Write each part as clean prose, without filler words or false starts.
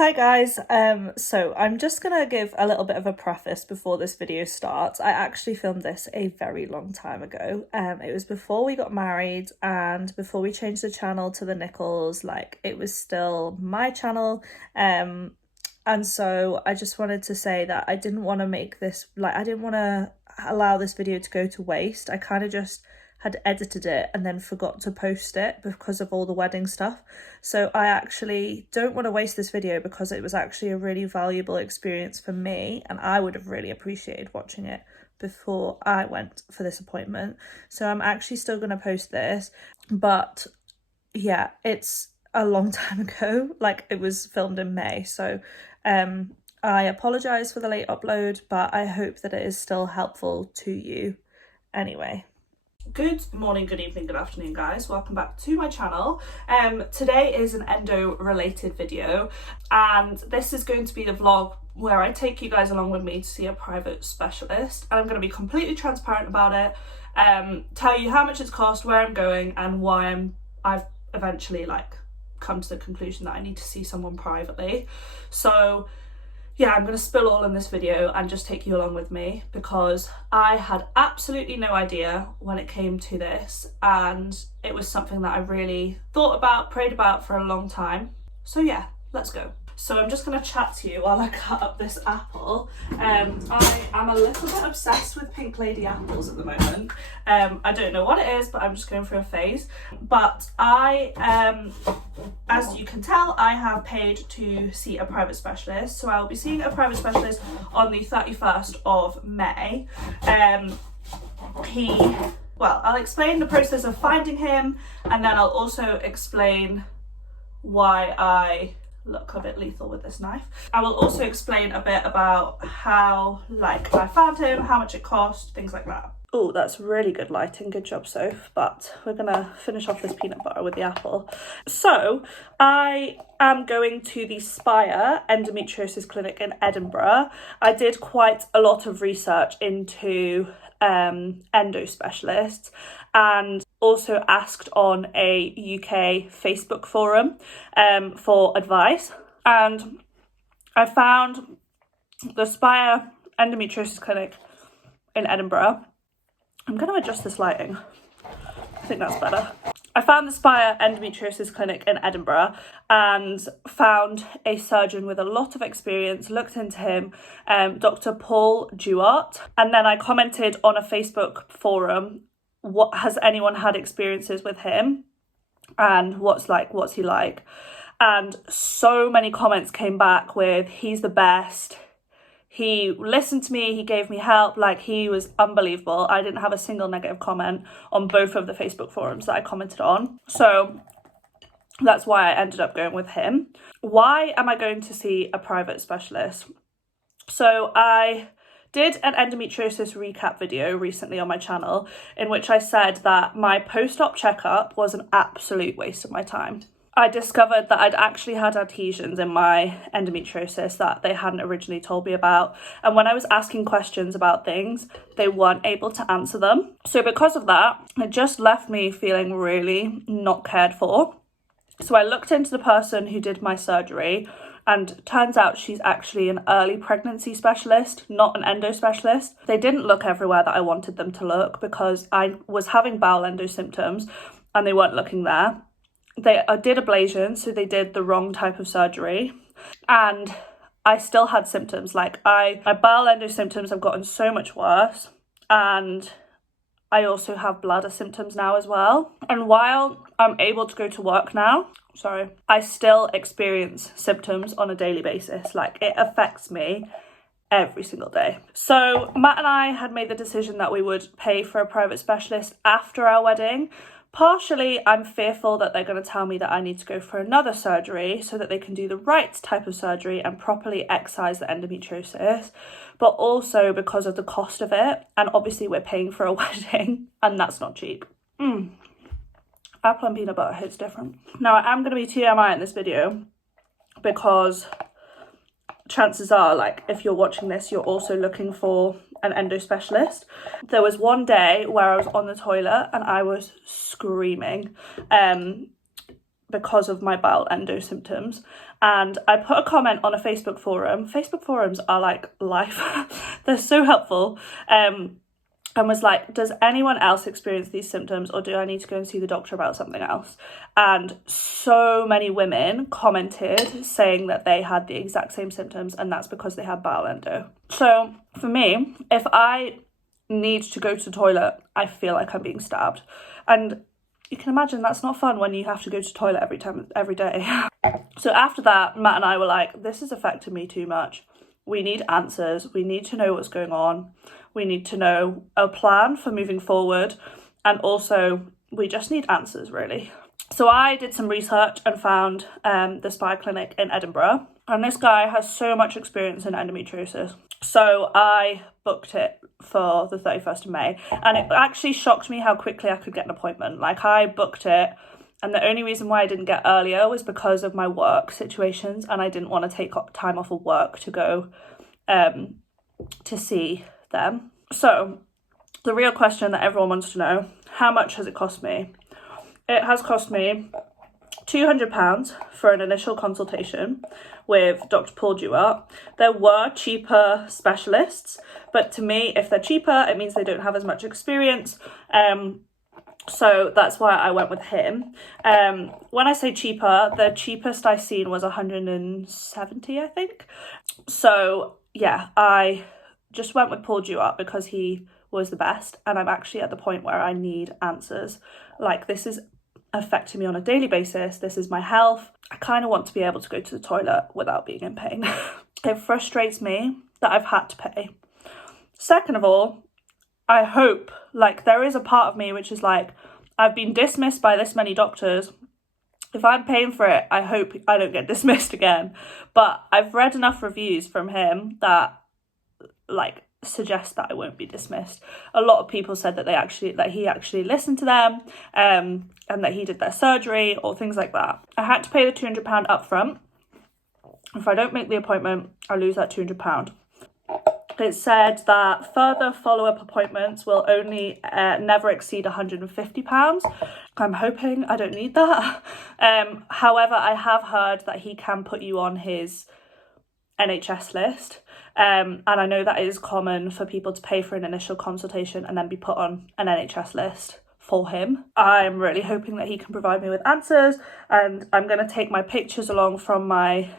Hi guys, so I'm just gonna give a little bit of a preface before this video starts. I actually filmed this a very long time ago. It was before we got married and before we changed the channel to the Nichols. Like, it was still my channel, and so I just wanted to say that I didn't want to make this, like, I didn't want to allow this video to go to waste. I kind of just had edited it and then forgot to post it because of all the wedding stuff. So I actually don't want to waste this video because it was actually a really valuable experience for me, and I would have really appreciated watching it before I went for this appointment. So I'm actually still going to post this, but yeah, it's a long time ago. Like, it was filmed in May, so I apologize for the late upload, but I hope that it is still helpful to you anyway. Good morning, good evening, good afternoon guys, welcome back to my channel. Today is an endo related video, and this is going to be a vlog where I take you guys along with me to see a private specialist, and I'm going to be completely transparent about it, tell you how much it's cost, where I'm going, and why I've eventually come to the conclusion that I need to see someone privately. So yeah, I'm going to spill all in this video and just take you along with me because I had absolutely no idea when it came to this, and it was something that I really thought about, prayed about for a long time. So yeah, let's go. So I'm just going to chat to you while I cut up this apple. I am a little bit obsessed with pink lady apples at the moment. I don't know what it is, but I'm just going through a phase. But as you can tell, I have paid to see a private specialist. So I will be seeing a private specialist on the 31st of May. I'll explain the process of finding him, and then I'll also explain why I look a bit lethal with this knife. I will also explain a bit about how I found him, how much it cost, things like that. Oh, that's really good lighting, good job Soph, but we're gonna finish off this peanut butter with the apple. So I am going to the Spire Endometriosis Clinic in Edinburgh. I did quite a lot of research into endo specialists and also asked on a UK Facebook forum for advice, and I found the Spire Endometriosis Clinic in Edinburgh. I'm going to adjust this lighting, I think that's better. I found the Spire Endometriosis Clinic in Edinburgh and found a surgeon with a lot of experience, looked into him, Dr. Paul Duart, and then I commented on a Facebook forum, what has anyone had experiences with him and what's he like, and so many comments came back with he's the best, he listened to me, he gave me help, he was unbelievable. I didn't have a single negative comment on both of the Facebook forums that I commented on. So that's why I ended up going with him. Why am I going to see a private specialist? So I did an endometriosis recap video recently on my channel in which I said that my post-op checkup was an absolute waste of my time. I discovered that I'd actually had adhesions in my endometriosis that they hadn't originally told me about, and when I was asking questions about things, they weren't able to answer them. So because of that, it just left me feeling really not cared for. So I looked into the person who did my surgery, and turns out she's actually an early pregnancy specialist, not an endo specialist. They didn't look everywhere that I wanted them to look because I was having bowel endo symptoms and they weren't looking there. They did ablation, so they did the wrong type of surgery, and I still had symptoms. My bowel endo symptoms have gotten so much worse, and I also have bladder symptoms now as well. And while I'm able to go to work now, I still experience symptoms on a daily basis. It affects me every single day. So Matt and I had made the decision that we would pay for a private specialist after our wedding. Partially, I'm fearful that they're going to tell me that I need to go for another surgery so that they can do the right type of surgery and properly excise the endometriosis, but also because of the cost of it. And obviously we're paying for a wedding and that's not cheap. Apple and peanut butter hits different. Now I am going to be TMI in this video because chances are, if you're watching this, you're also looking for an endo specialist. There was one day where I was on the toilet and I was screaming because of my bowel endo symptoms, and I put a comment on a Facebook forum. Facebook forums are like life. They're so helpful. And was like, does anyone else experience these symptoms, or do I need to go and see the doctor about something else? And so many women commented saying that they had the exact same symptoms, and that's because they had bowel endo. So for me, if I need to go to the toilet, I feel like I'm being stabbed. And you can imagine that's not fun when you have to go to the toilet every day. So after that, Matt and I were like, this is affecting me too much. We need answers. We need to know what's going on. We need to know a plan for moving forward. And also, we just need answers, really. So I did some research and found the Spy Clinic in Edinburgh. And this guy has so much experience in endometriosis. So I booked it for the 31st of May. And it actually shocked me how quickly I could get an appointment. Like, I booked it. And the only reason why I didn't get earlier was because of my work situations. And I didn't want to take time off of work to go to see them. So the real question that everyone wants to know, how much has it cost me? It has cost me £200 for an initial consultation with Dr. Paul Duart. There were cheaper specialists, but to me, if they're cheaper, it means they don't have as much experience. So that's why I went with him. When I say cheaper, the cheapest I seen was 170, I think. So yeah, I just went with Paul Duart because he was the best, and I'm actually at the point where I need answers. Like, this is affecting me on a daily basis. This is my health. I kind of want to be able to go to the toilet without being in pain. It frustrates me that I've had to pay. Second of all, I hope, like, there is a part of me which is like, I've been dismissed by this many doctors. If I'm paying for it, I hope I don't get dismissed again. But I've read enough reviews from him that, like, suggest that I won't be dismissed. A lot of people said that he actually listened to them, and that he did their surgery or things like that. I had to pay the £200 up front. If I don't make the appointment, I lose that £200. It said that further follow-up appointments will only never exceed £150. I'm hoping I don't need that. However, I have heard that he can put you on his NHS list. And I know that is common for people to pay for an initial consultation and then be put on an NHS list for him. I'm really hoping that he can provide me with answers, and I'm going to take my pictures along from my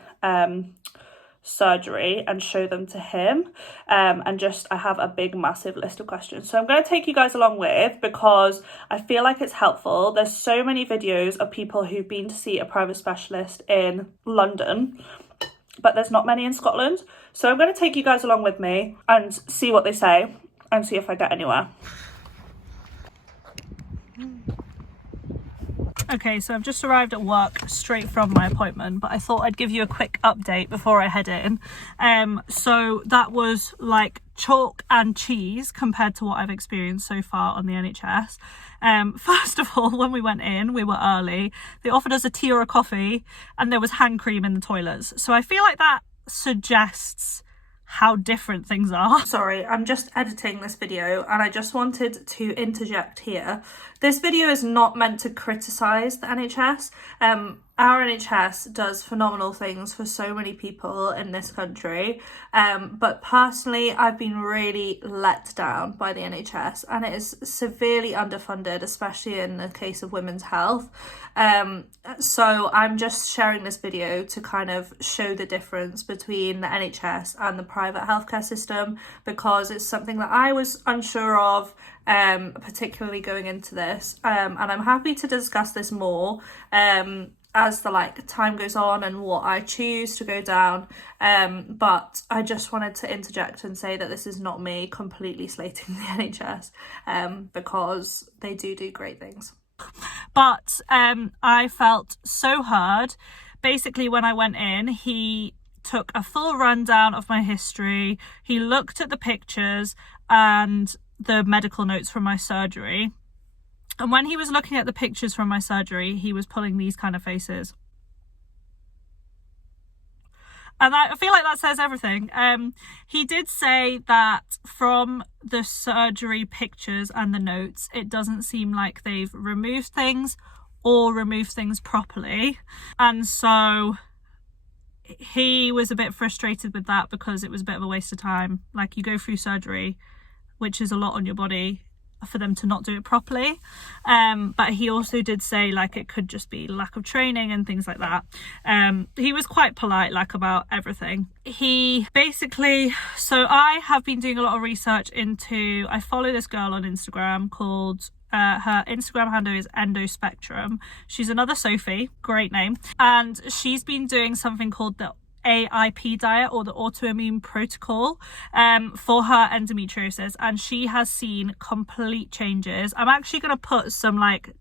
surgery and show them to him, and just I have a big massive list of questions, so I'm going to take you guys along with, because I feel like it's helpful. There's so many videos of people who've been to see a private specialist in London, but there's not many in Scotland, so I'm going to take you guys along with me and see what they say and see if I get anywhere. Okay, so I've just arrived at work straight from my appointment, but I thought I'd give you a quick update before I head in. So that was like chalk and cheese compared to what I've experienced so far on the NHS. First of all, when we went in, we were early. They offered us a tea or a coffee, and there was hand cream in the toilets. So I feel like that suggests how different things are. Sorry, I'm just editing this video and I just wanted to interject here. This video is not meant to criticise the NHS. Our NHS does phenomenal things for so many people in this country, but personally I've been really let down by the NHS, and it is severely underfunded, especially in the case of women's health. So I'm just sharing this video to kind of show the difference between the NHS and the private healthcare system, because it's something that I was unsure of, particularly going into this, and I'm happy to discuss this more as the time goes on and what I choose to go down, but I just wanted to interject and say that this is not me completely slating the NHS, because they do great things. But I felt so heard. Basically, when I went in, he took a full rundown of my history. He looked at the pictures and the medical notes from my surgery. And when he was looking at the pictures from my surgery, he was pulling these kind of faces. And I feel like that says everything. He did say that from the surgery pictures and the notes, it doesn't seem like they've removed things or removed things properly. And so he was a bit frustrated with that because it was a bit of a waste of time. Like, you go through surgery, which is a lot on your body, for them to not do it properly. But he also did say like it could just be lack of training and things like that. He was quite polite like about everything. He basically, so I have been doing a lot of research into, I follow this girl on Instagram called her Instagram handle is Endo. She's another Sophie, great name, and she's been doing something called the AIP diet, or the autoimmune protocol, for her endometriosis, and she has seen complete changes. I'm actually going to put some like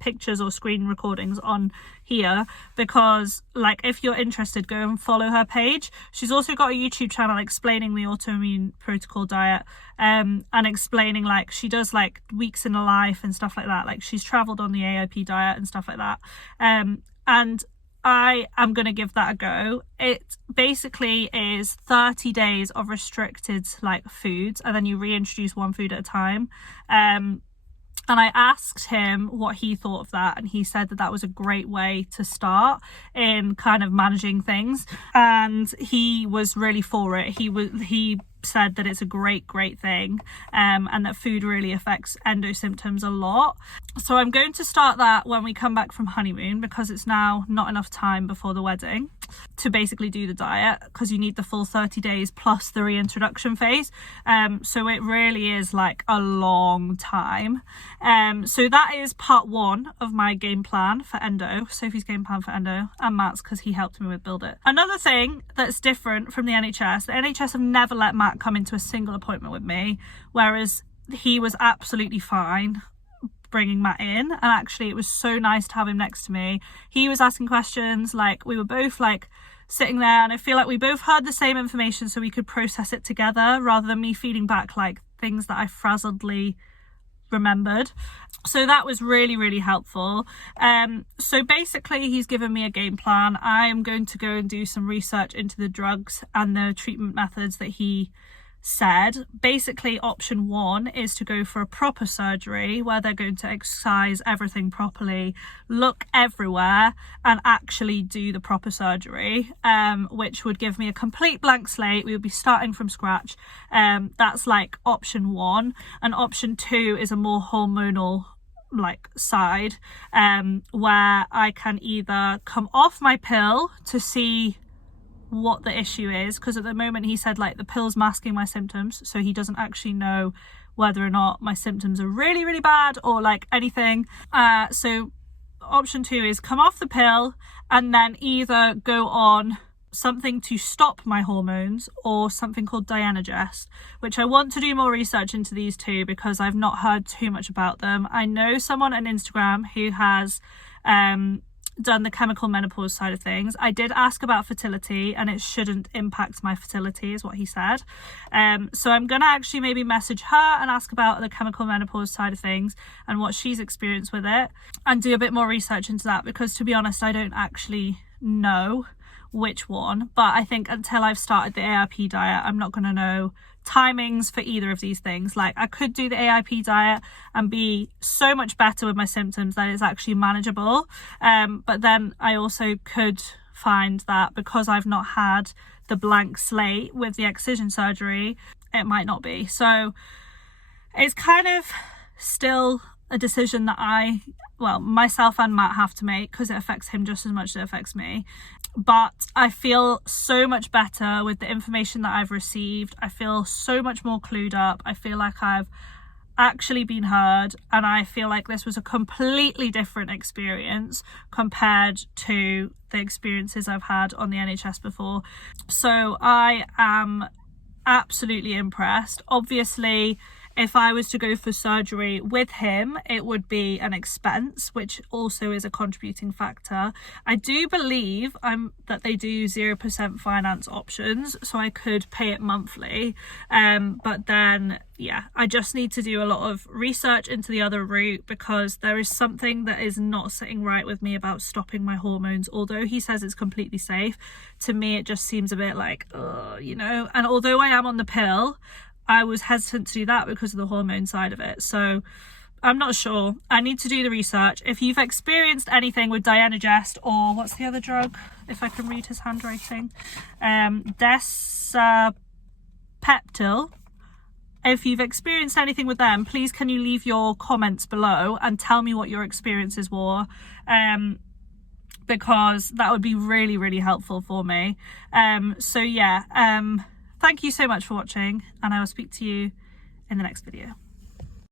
pictures or screen recordings on here, because like if you're interested, go and follow her page. She's also got a YouTube channel explaining the autoimmune protocol diet, and explaining like she does like weeks in a life and stuff like that. Like, she's traveled on the AIP diet and stuff like that, and I am going to give that a go. It basically is 30 days of restricted like foods, and then you reintroduce one food at a time. And I asked him what he thought of that, and he said that that was a great way to start in kind of managing things, and he was really for it. He said that it's a great thing, and that food really affects endo symptoms a lot. So I'm going to start that when we come back from honeymoon, because it's now not enough time before the wedding to basically do the diet, because you need the full 30 days plus the reintroduction phase. So it really is like a long time. So that is part one of my game plan for endo, Sophie's game plan for endo, and Matt's, because he helped me with build it. Another thing that's different from the NHS have never let Matt come into a single appointment with me, whereas he was absolutely fine bringing Matt in, and actually it was so nice to have him next to me. He was asking questions, like we were both like sitting there, and I feel like we both heard the same information, so we could process it together rather than me feeding back like things that I frazzledly remembered. So that was really helpful. So basically he's given me a game plan. I am going to go and do some research into the drugs and the treatment methods that he said. Basically option one is to go for a proper surgery where they're going to excise everything properly, look everywhere, and actually do the proper surgery, which would give me a complete blank slate. We would be starting from scratch. That's like option one. And option two is a more hormonal like side, where I can either come off my pill to see what the issue is, because at the moment he said like the pill's masking my symptoms, so he doesn't actually know whether or not my symptoms are really bad or like anything. So option two is come off the pill and then either go on something to stop my hormones or something called Dienogest, which I want to do more research into these two because I've not heard too much about them. I know someone on Instagram who has done the chemical menopause side of things. I did ask about fertility, and it shouldn't impact my fertility is what he said. So I'm gonna actually maybe message her and ask about the chemical menopause side of things and what she's experienced with it, and do a bit more research into that, because to be honest I don't actually know which one. But I think until I've started the AIP diet, I'm not gonna know timings for either of these things. Like, I could do the AIP diet and be so much better with my symptoms that it's actually manageable, but then I also could find that because I've not had the blank slate with the excision surgery, it might not be. So it's kind of still a decision that myself and Matt have to make, because it affects him just as much as it affects me. But I feel so much better with the information that I've received. I feel so much more clued up. I feel like I've actually been heard, and I feel like this was a completely different experience compared to the experiences I've had on the NHS before. So I am absolutely impressed. Obviously, if I was to go for surgery with him, it would be an expense, which also is a contributing factor. I do believe that they do 0% finance options, so I could pay it monthly. But then, yeah, I just need to do a lot of research into the other route, because there is something that is not sitting right with me about stopping my hormones. Although he says it's completely safe, to me it just seems a bit like, and although I am on the pill, I was hesitant to do that because of the hormone side of it. So I'm not sure. I need to do the research. If you've experienced anything with Dienogest, or what's the other drug, if I can read his handwriting, Desapeptyl, if you've experienced anything with them, please can you leave your comments below and tell me what your experiences were, because that would be really, really helpful for me. So yeah, thank you so much for watching, and I will speak to you in the next video.